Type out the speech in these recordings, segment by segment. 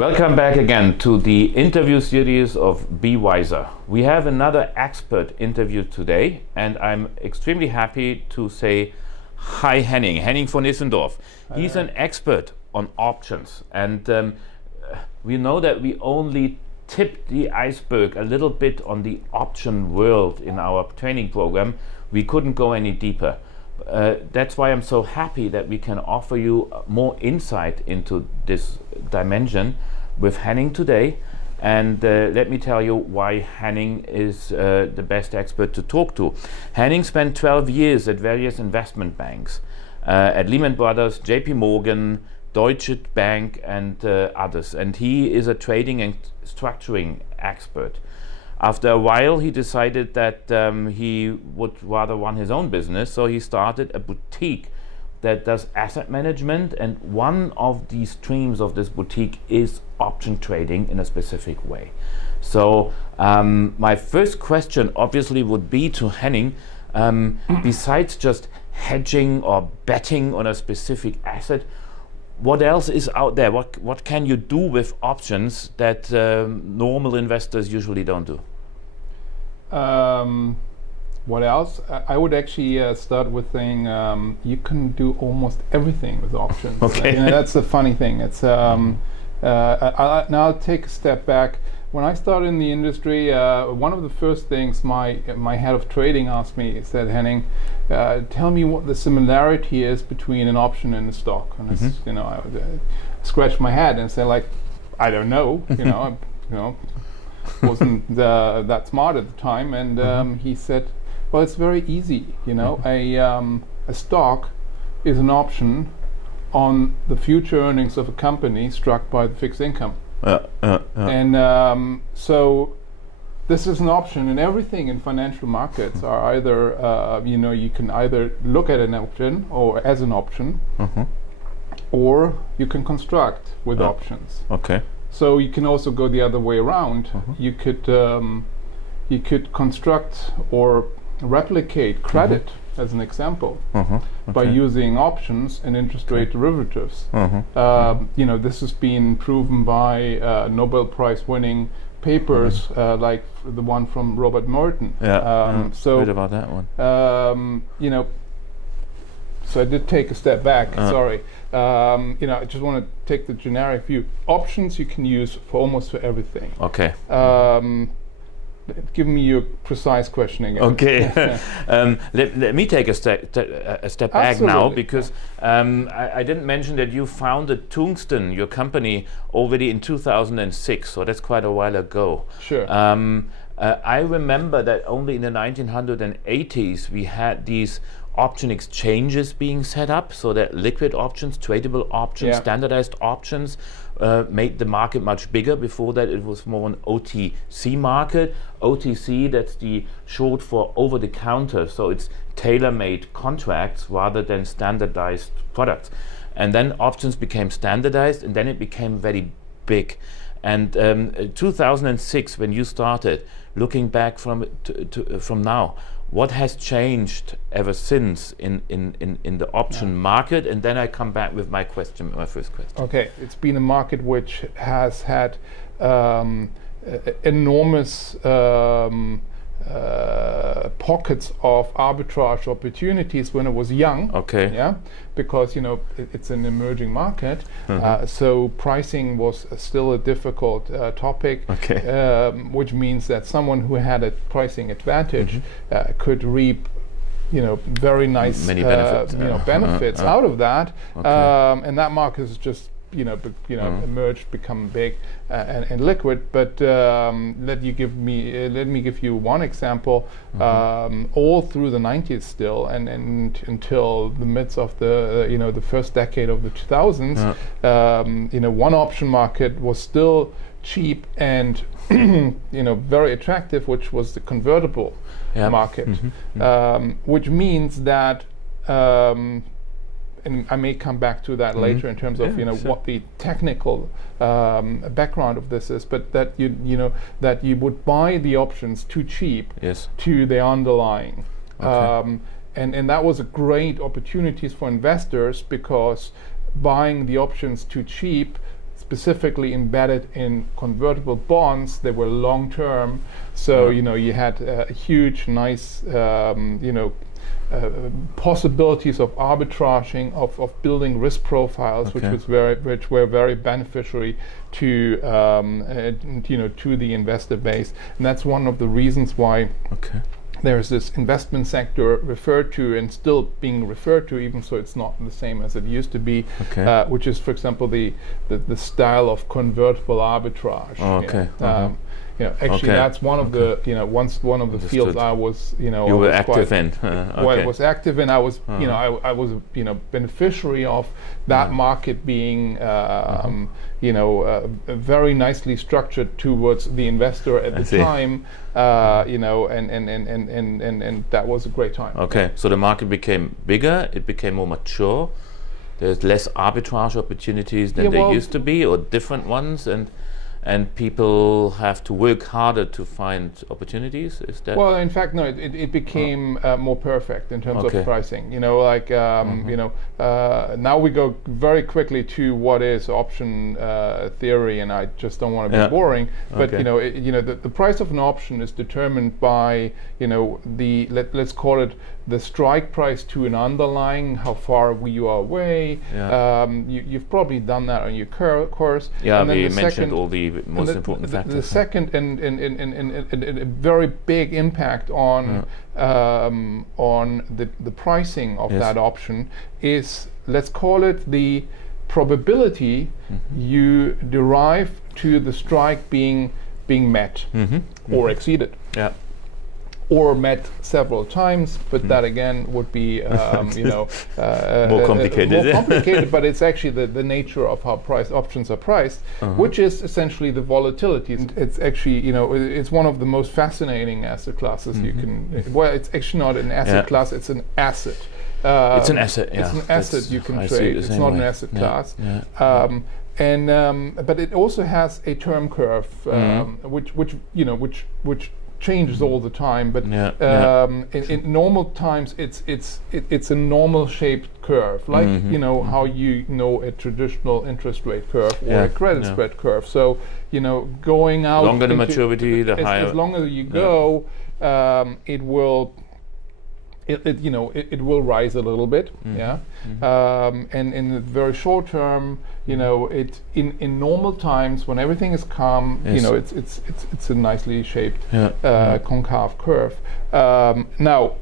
Welcome back again to the interview series of BeeWyzer. We have another expert interview today, and I'm extremely happy to say hi Henning von Issendorf. He's an expert on options, and we know that we only tipped the iceberg a little bit on the option world in our training program. We couldn't go any deeper. That's why I'm so happy that we can offer you more insight into this dimension with Henning today. And let me tell you why Henning is the best expert to talk to. Henning spent 12 years at various investment banks, at Lehman Brothers, JP Morgan, Deutsche Bank, and others. And he is a trading and structuring expert. After a while, he decided that he would rather run his own business, so he started a boutique that does asset management, and one of the streams of this boutique is option trading in a specific way. So my first question obviously would be to Henning, besides just hedging or betting on a specific asset, what else is out there? What can you do with options that normal investors usually don't do? What else? I would actually start with saying you can do almost everything with options. Okay. That's the funny thing. It's now I'll take a step back. When I started in the industry, one of the first things my head of trading asked me, said, Henning, tell me what the similarity is between an option and a stock. And I scratched my head and said, like, I don't know. Wasn't that smart at the time. And he said, well, it's very easy. A stock is an option on the future earnings of a company struck by the fixed income. And so this is an option, and everything in financial markets are either you can either look at an option or as an option, or you can construct with options. Okay. So you can also go the other way around. You could construct or replicate credit as an example by using options and interest rate derivatives. This has been proven by Nobel Prize winning papers like the one from Robert Merton. So read about that one. So I did take a step back. Sorry. I just want to take the generic view. Options you can use for almost for everything. Okay. Give me your precise question again. Okay. Let me take a step back now, because I didn't mention that you founded Tungsten, your company, already in 2006, so that's quite a while ago. Sure. I remember that only in the 1980s we had these option exchanges being set up, so that liquid options, tradable options, standardized options made the market much bigger. Before that it was more an OTC market. OTC, that's the short for over the counter, so it's tailor-made contracts rather than standardized products. And then options became standardized, and then it became very big. And 2006, when you started, looking back from now, what has changed ever since in the option market? And then I come back with my first question. Okay, it's been a market which has had enormous pockets of arbitrage opportunities when it was young. Okay. Yeah, because it's an emerging market, so pricing was still a difficult topic. Okay. Which means that someone who had a pricing advantage could reap very nice many benefits, benefits out of that. Okay. And that market is just emerged, become big and liquid. But let me give you one example. All through the 90s still, and until the midst of the first decade of the 2000s, one option market was still cheap and very attractive, which was the convertible market, which means that. And I may come back to that later in terms of what the technical background of this is, but that that you would buy the options too cheap to the underlying, and that was a great opportunities for investors, because buying the options too cheap specifically embedded in convertible bonds. They were long term, so you had huge, nice, possibilities of arbitraging, of building risk profiles, which were very beneficiary to to the investor base, and that's one of the reasons why. There's this investment sector referred to and still being referred to, even so it's not the same as it used to be, which is, for example, the style of convertible arbitrage. That's one of the one of the fields I was you were active in. I was active in. I was I was beneficiary of that market being very nicely structured towards the investor at the time. And that was a great time. Okay, so the market became bigger. It became more mature. There's less arbitrage opportunities than there used to be, or different ones, and people have to work harder to find opportunities. Is that? Well, in fact, no. It became more perfect in terms of pricing. Now we go very quickly to what is option theory, and I just don't want to be boring. But the price of an option is determined by let's call it the strike price to an underlying, how far you are away. You've probably done that on your course. Yeah, and then we mentioned all the most important factors. The second and a very big impact on the pricing of that option is, let's call it the probability you derive to the strike being met or exceeded. Yeah. Or met several times, but that again would be more complicated. But it's actually the nature of how options are priced, which is essentially the volatility. It's actually it's one of the most fascinating asset classes you can. Well, it's actually not an asset class; it's an asset. It's an asset. Yeah. It's an asset you can trade. It's not an asset class. But it also has a term curve, which changes all the time, but in normal times it's a normal shaped curve, like how a traditional interest rate curve or a credit spread curve. So going out longer the maturity, the higher. As long as you go, it will. It will rise a little bit, and in the very short term, it in normal times when everything is calm, it's a nicely shaped concave curve. Now,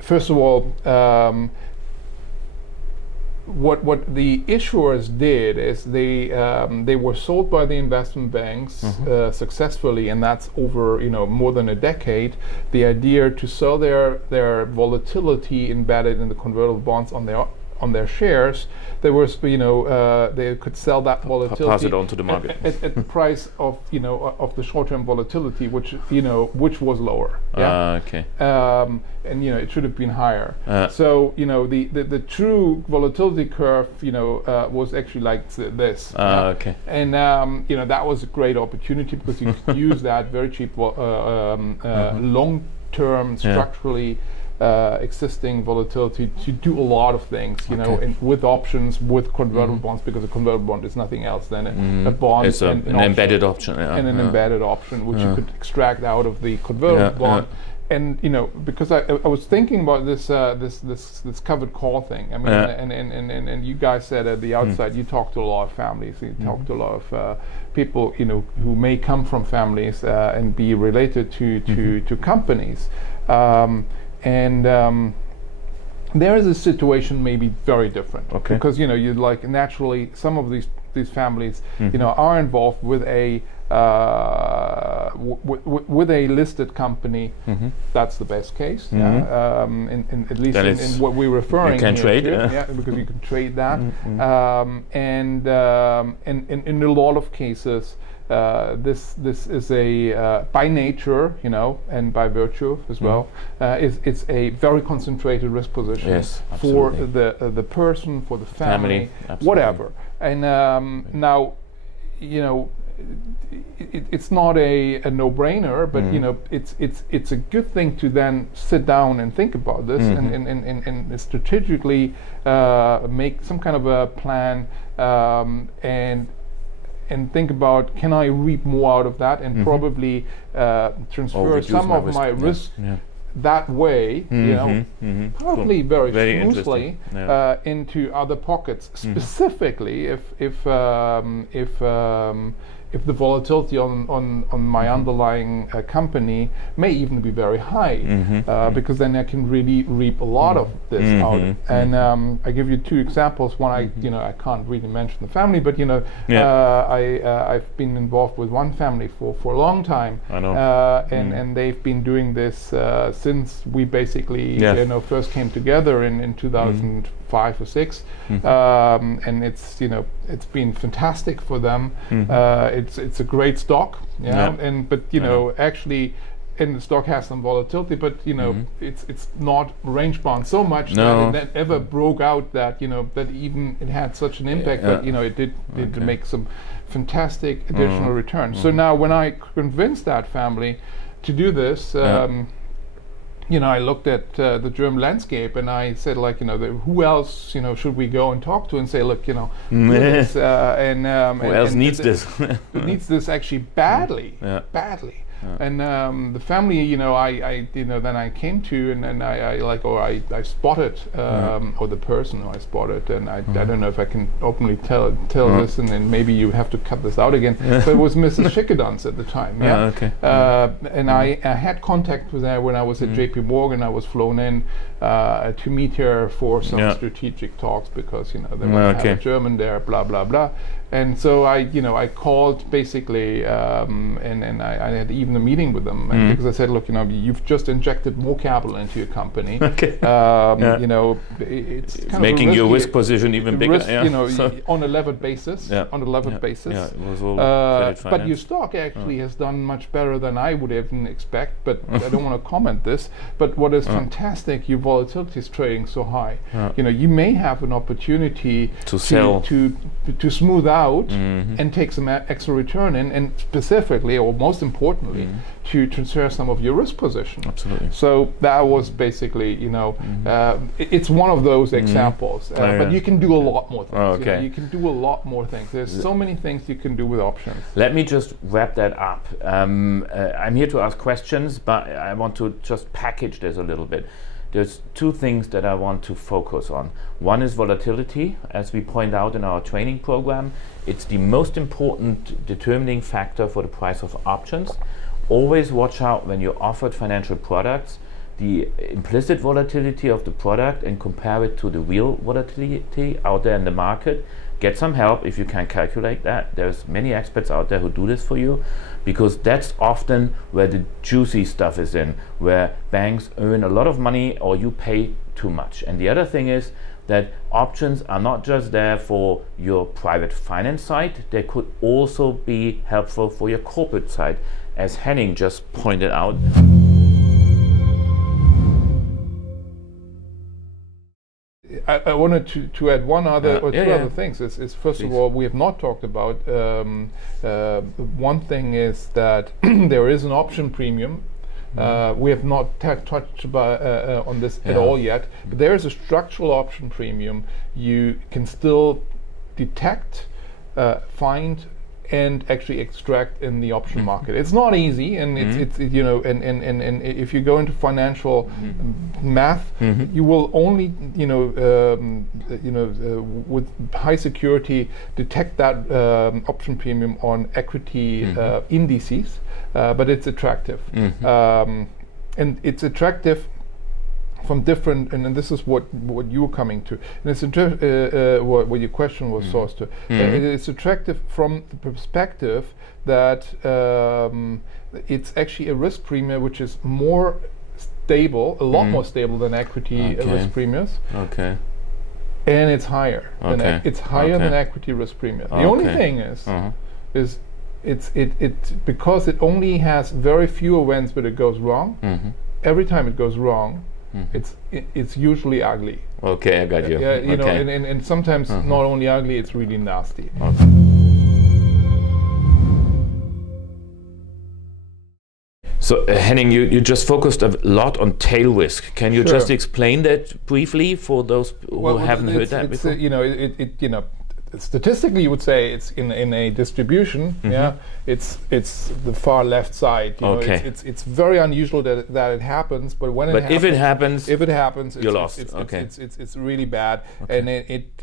first of all, what the issuers did is they were sold by the investment banks successfully, and that's over more than a decade. The idea to sell their volatility embedded in the convertible bonds on their shares, they could sell that volatility, pass it on to the market at the price of the short-term volatility, which was lower. And it should have been higher. So the true volatility curve was actually like this. And that was a great opportunity because you could use that very cheap long-term structurally existing volatility to do a lot of things, with options, with convertible bonds, because a convertible bond is nothing else than a bond. It's an embedded option, and an embedded option, which you could extract out of the convertible bond. And because I was thinking about this covered call thing. I mean, and you guys said at the outside, you talk to a lot of families, you talk to a lot of people, who may come from families and be related to companies. There is a situation maybe very different, because you like naturally some of these families are involved with a with a listed company. That's the best case, at least in what we're referring to. You can trade, because you can trade that, and in a lot of cases. This is a by nature, and by virtue as well, it's a very concentrated risk position for the person, for the family whatever. And now, it's not a no-brainer, but it's a good thing to then sit down and think about this and strategically make some kind of a plan and and think about, can I reap more out of that, and probably transfer some of my risk that way, probably very smoothly into other pockets. Specifically, if the volatility on my underlying company may even be very high, because then I can really reap a lot of this out. And I give you two examples. One, I can't really mention the family, but I've been involved with one family for a long time. I know. And they've been doing this since we basically first came together in 2005 or 6, and it's been fantastic for them. It's a great stock, actually, and the stock has some volatility, but it's not range bound so much that it ever broke out that that even it had such an impact. But it did make some fantastic additional returns. So now when I convinced that family to do this, I looked at the German landscape, and I said, who else, should we go and talk to and say, look, do this, who else needs this? It needs this actually badly. And the family, then I came to, and I spotted, or the person who I spotted, and I don't know if I can openly tell this, and then maybe you have to cut this out again. But it was Mrs. Schickedans at the time. And I had contact with her when I was at JP Morgan. I was flown in to meet her for some strategic talks, because they want to have a German there, blah blah blah. And so I called basically, and I had even a meeting with them, because I said, look, you've just injected more capital into your company. It's kind making of your risk position even bigger. On a levered basis. It was all but your stock actually has done much better than I would even expect. But I don't want to comment this. But what is fantastic, your volatility is trading so high. You may have an opportunity to sell, to smooth out and take some extra return in, and specifically, or most importantly, to transfer some of your risk position. Absolutely. So that was basically, it's one of those examples. But you can do a lot more things. You can do a lot more things. There's so many things you can do with options. Let me just wrap that up. I'm here to ask questions, but I want to just package this a little bit. There's two things that I want to focus on. One is volatility. As we point out in our training program, it's the most important determining factor for the price of options. Always watch out when you're offered financial products, the implicit volatility of the product, and compare it to the real volatility out there in the market. Get some help if you can calculate that. There's many experts out there who do this for you, because that's often where the juicy stuff is in, where banks earn a lot of money or you pay too much. And the other thing is that options are not just there for your private finance side, they could also be helpful for your corporate side, as Henning just pointed out. I wanted to add one other or two other things. Is first of all, we have not talked about one thing is that there is an option premium. We have not touched on this at all yet, but there is a structural option premium you can still detect, find, and actually extract in the option market. It's not easy, and it's and if you go into financial math, you will only with high security detect that option premium on equity indices, but it's attractive, and it's attractive from different, and this is what you were coming to, and it's what your question was sourced to. It's attractive from the perspective that it's actually a risk premium which is more stable, a lot more stable than equity risk premiums. And it's higher. It's higher than equity risk premium. The only thing is it's because it only has very few events where it goes wrong. Every time it goes wrong, it's usually ugly. Okay, I got you. And sometimes not only ugly, it's really nasty. So Henning, you just focused a lot on tail risk. Can you just explain that briefly for those who haven't heard that before? statistically, you would say it's in a distribution. Yeah, it's the far left side. You know, it's very unusual that it happens, but when if it happens, you're lost. It's really bad, and it's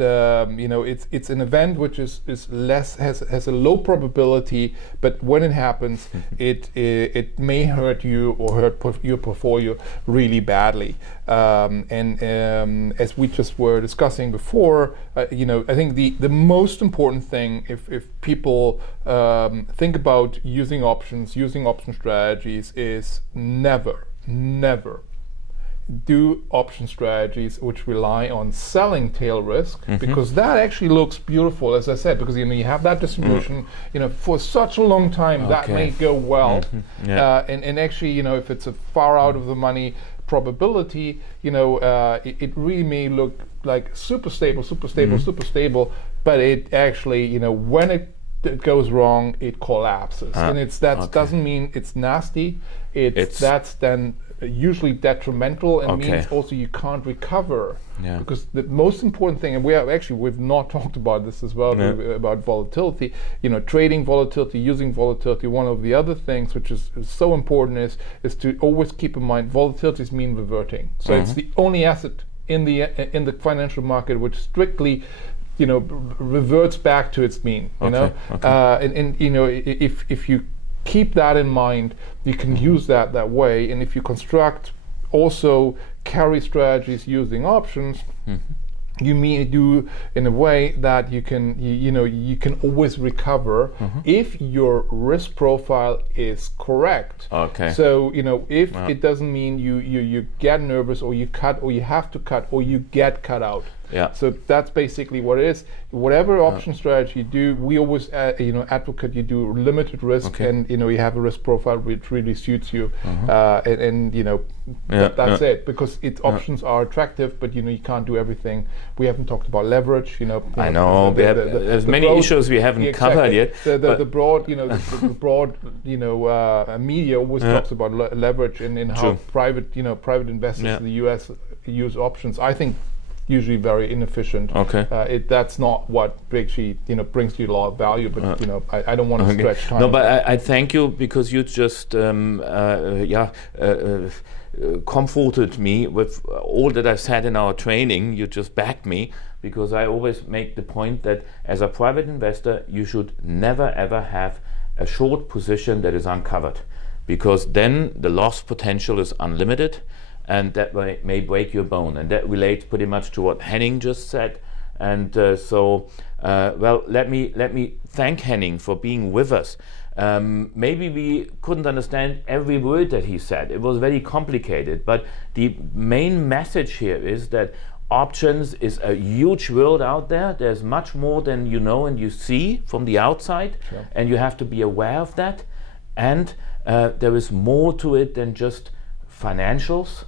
an event which is less has a low probability, but when it happens, it may hurt you or hurt your portfolio really badly. As we just were discussing before, I think the most important thing, if people think about using option strategies, is never do option strategies which rely on selling tail risk, because that actually looks beautiful, as I said, because you have that distribution for such a long time. That may go well, and actually if it's a far out of the money probability, it really may look like super stable, but it actually when it goes wrong, it collapses, and doesn't mean it's nasty. That's then usually detrimental, and means also you can't recover, because the most important thing, and we've not talked about this as well, about volatility, trading volatility, using volatility. One of the other things which is so important is to always keep in mind volatility is mean reverting. So it's the only asset in the financial market which strictly reverts back to its mean. If you keep that in mind, you can use that way. And if you construct also carry strategies using options, you may do in a way that you can you can always recover if your risk profile is correct. So if it doesn't mean you get nervous, or you cut, or you have to cut, or you get cut out. So that's basically what it is. Whatever option strategy you do, we always advocate you do limited risk, and you have a risk profile which really suits you, that's it, because options are attractive, but you can't do everything. We haven't talked about leverage. I know there's many issues we haven't covered yet. The broad media always talks about leverage and how private investors in the U.S. use options. I think usually very inefficient. That's not what actually brings you a lot of value, but I don't want to stretch time. No, but I thank you, because you just comforted me with all that I said in our training. You just backed me, because I always make the point that as a private investor, you should never ever have a short position that is uncovered, because then the loss potential is unlimited, and that may break your bone. And that relates pretty much to what Henning just said. And let me thank Henning for being with us. Maybe we couldn't understand every word that he said. It was very complicated, but the main message here is that options is a huge world out there. There's much more than you know and you see from the outside, and you have to be aware of that. And there is more to it than just financials.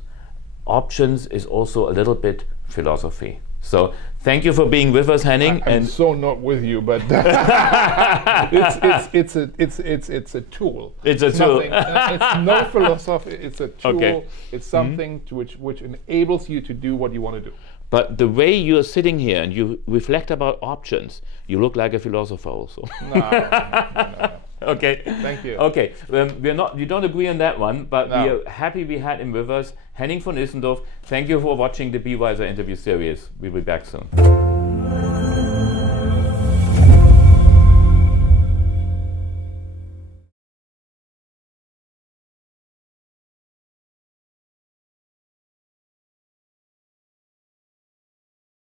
Options is also a little bit philosophy. So thank you for being with us, Henning. I'm so not with you, but it's a tool. It's a tool. It's no philosophy. It's a tool. It's something which enables you to do what you want to do. But the way you're sitting here and you reflect about options, you look like a philosopher also. No. Okay. Thank you. Okay. We don't agree on that one, but we are happy we had him with us. Henning von Issendorf, thank you for watching the BeeWyzer interview series. We'll be back soon.